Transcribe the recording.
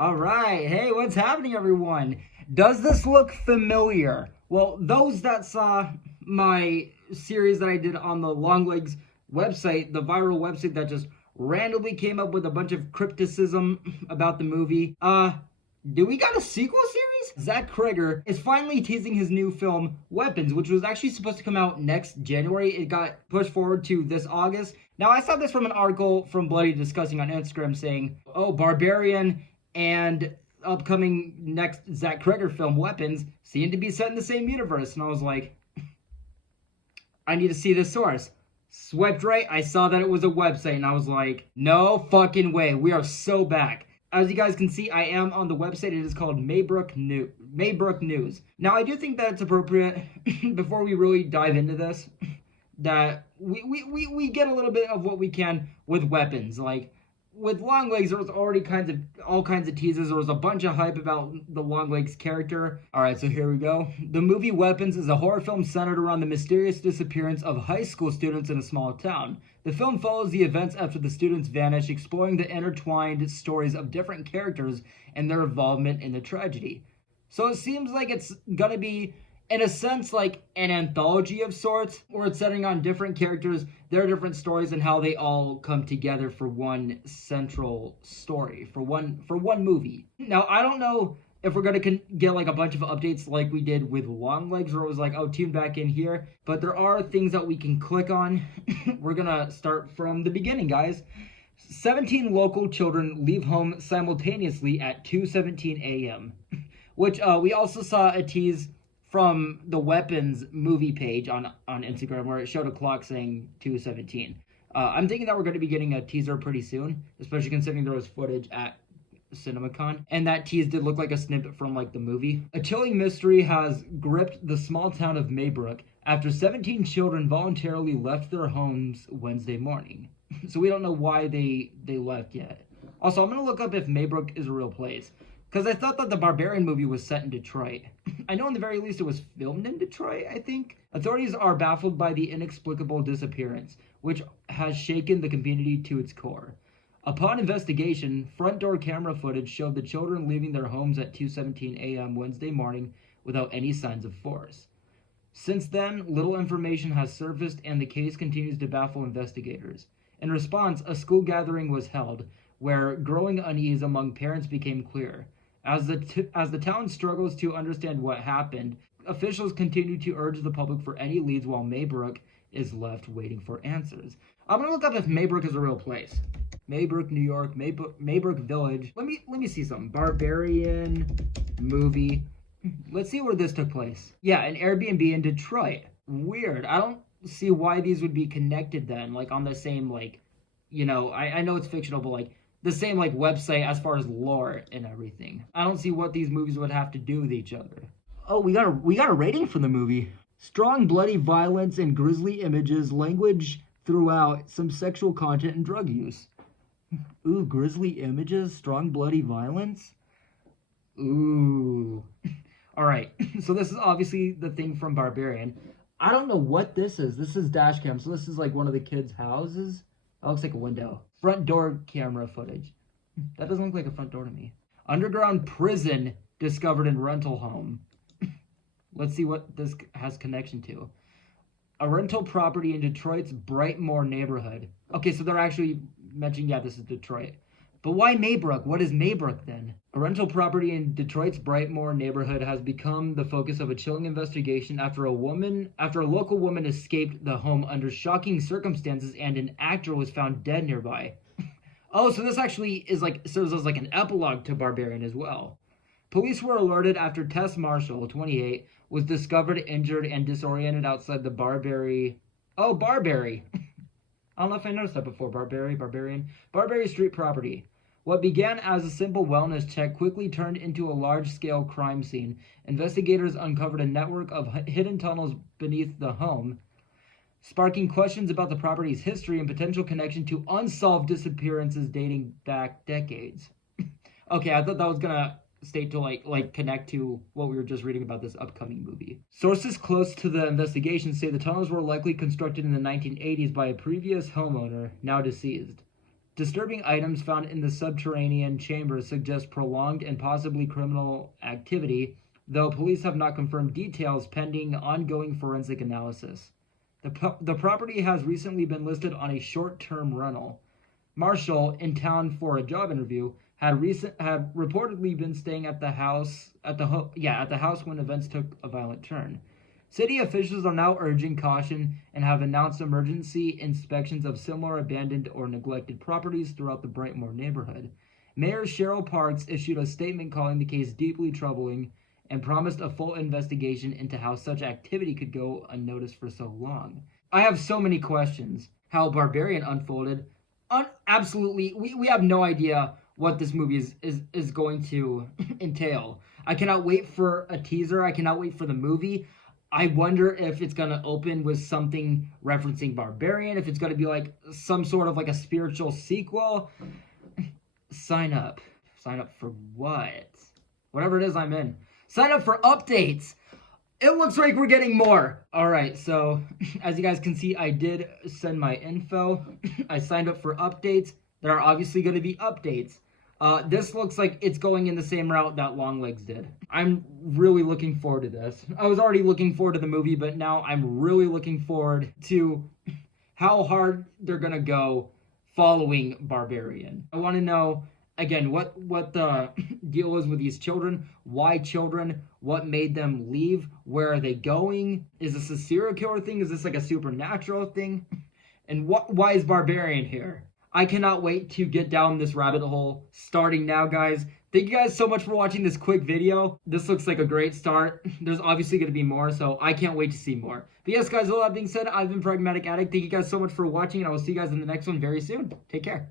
All right. Hey, what's happening, everyone? Does this look familiar? Well, those that saw my series that I did on the Longlegs website, the viral website that just randomly came up with a bunch of crypticism about the movie, do we got a sequel series? Zach Cregger is finally teasing his new film, Weapons, which was actually supposed to come out next January. It got pushed forward to this August. Now, I saw this from an article from Bloody Discussing on Instagram saying, oh, Barbarian and upcoming next Zach Cregger film, Weapons, seem to be set in the same universe. And I was like, I need to see this source. Swiped right, I saw that it was a website, and I was like, no fucking way, we are so back. As you guys can see, I am on the website. It is called Maybrook News. Now, I do think that it's appropriate, before we really dive into this, that we get a little bit of what we can with Weapons. Like, with Longlegs, there was already all kinds of teasers. There was a bunch of hype about the Longlegs character. All right, so here we go. The movie Weapons is a horror film centered around the mysterious disappearance of high school students in a small town. The film follows the events after the students vanish, exploring the intertwined stories of different characters and their involvement in the tragedy. So it seems like it's gonna be, in a sense, like an anthology of sorts, where it's setting on different characters, their different stories, and how they all come together for one central story, for one movie. Now, I don't know if we're gonna get like a bunch of updates like we did with Longlegs, where it was like, oh, tune back in here. But there are things that we can click on. We're gonna start from the beginning, guys. 17 local children leave home simultaneously at 2:17 a.m., which we also saw a tease from the Weapons movie page on Instagram, where it showed a clock saying 2:17. I'm thinking that we're going to be getting a teaser pretty soon, especially considering there was footage at CinemaCon, and that tease did look like a snippet from like the movie. A chilling mystery has gripped the small town of Maybrook after 17 children voluntarily left their homes Wednesday morning. So we don't know why they left yet. Also, I'm going to look up if Maybrook is a real place, because I thought that the Barbarian movie was set in Detroit. I know in the very least it was filmed in Detroit, I think. Authorities are baffled by the inexplicable disappearance, which has shaken the community to its core. Upon investigation, front door camera footage showed the children leaving their homes at 2:17 a.m. Wednesday morning without any signs of force. Since then, little information has surfaced and the case continues to baffle investigators. In response, a school gathering was held, where growing unease among parents became clear. As the town struggles to understand what happened, officials continue to urge the public for any leads while Maybrook is left waiting for answers. I'm gonna look up if Maybrook is a real place. Maybrook, New York, Maybrook Village. Let me see something. Barbarian movie. Let's see where this took place. Yeah, an Airbnb in Detroit. Weird. I don't see why these would be connected then, like on the same, like, I know it's fictional, but like the same like website as far as lore and everything. I don't see what these movies would have to do with each other. Oh, we got a rating for the movie. Strong bloody violence and grisly images, language throughout, some sexual content and drug use. Ooh, grisly images, strong bloody violence. Ooh. All right. So this is obviously the thing from Barbarian. I don't know what this is. This is dash cam. So this is like one of the kids' houses. That looks like a window. Front door camera footage. That doesn't look like a front door to me. Underground prison discovered in rental home. Let's see what this has connection to. A rental property in Detroit's Brightmoor neighborhood. Okay, so they're actually mentioning, yeah, this is Detroit. But why Maybrook? What is Maybrook then? A rental property in Detroit's Brightmoor neighborhood has become the focus of a chilling investigation after a local woman escaped the home under shocking circumstances and an actor was found dead nearby. Oh, so this actually is like serves as like an epilogue to Barbarian as well. Police were alerted after Tess Marshall, 28, was discovered injured and disoriented outside the Barbary. Oh, Barbary. I don't know if I noticed that before. Barbary Street property. What began as a simple wellness check quickly turned into a large-scale crime scene. Investigators uncovered a network of hidden tunnels beneath the home, sparking questions about the property's history and potential connection to unsolved disappearances dating back decades. Okay, I thought that was gonna state to like connect to what we were just reading about this upcoming movie. Sources close to the investigation say the tunnels were likely constructed in the 1980s by a previous homeowner, now deceased. Disturbing items found in the subterranean chambers suggest prolonged and possibly criminal activity, though police have not confirmed details pending ongoing forensic analysis. The property has recently been listed on a short-term rental. Marshall, in town for a job interview, had reportedly been staying at the house when events took a violent turn. City officials are now urging caution and have announced emergency inspections of similar abandoned or neglected properties throughout the Brightmoor neighborhood. Mayor Cheryl Parks issued a statement calling the case deeply troubling and promised a full investigation into how such activity could go unnoticed for so long. I have so many questions. How Barbarian unfolded. Absolutely, we have no idea what this movie is going to entail. I cannot wait for a teaser. I cannot wait for the movie. I wonder if it's going to open with something referencing Barbarian, if it's going to be like some sort of like a spiritual sequel. Sign up. Sign up for what? Whatever it is, I'm in. Sign up for updates. It looks like we're getting more. All right, so as you guys can see, I did send my info. I signed up for updates. There are obviously going to be updates. This looks like it's going in the same route that Longlegs did. I'm really looking forward to this. I was already looking forward to the movie, but now I'm really looking forward to how hard they're going to go following Barbarian. I want to know, again, what the deal is with these children. Why children? What made them leave? Where are they going? Is this a serial killer thing? Is this like a supernatural thing? And why is Barbarian here? I cannot wait to get down this rabbit hole starting now, guys. Thank you guys so much for watching this quick video. This looks like a great start. There's obviously going to be more, so I can't wait to see more. But yes, guys, with all that being said, I've been Pragmatic Addict. Thank you guys so much for watching, and I will see you guys in the next one very soon. Take care.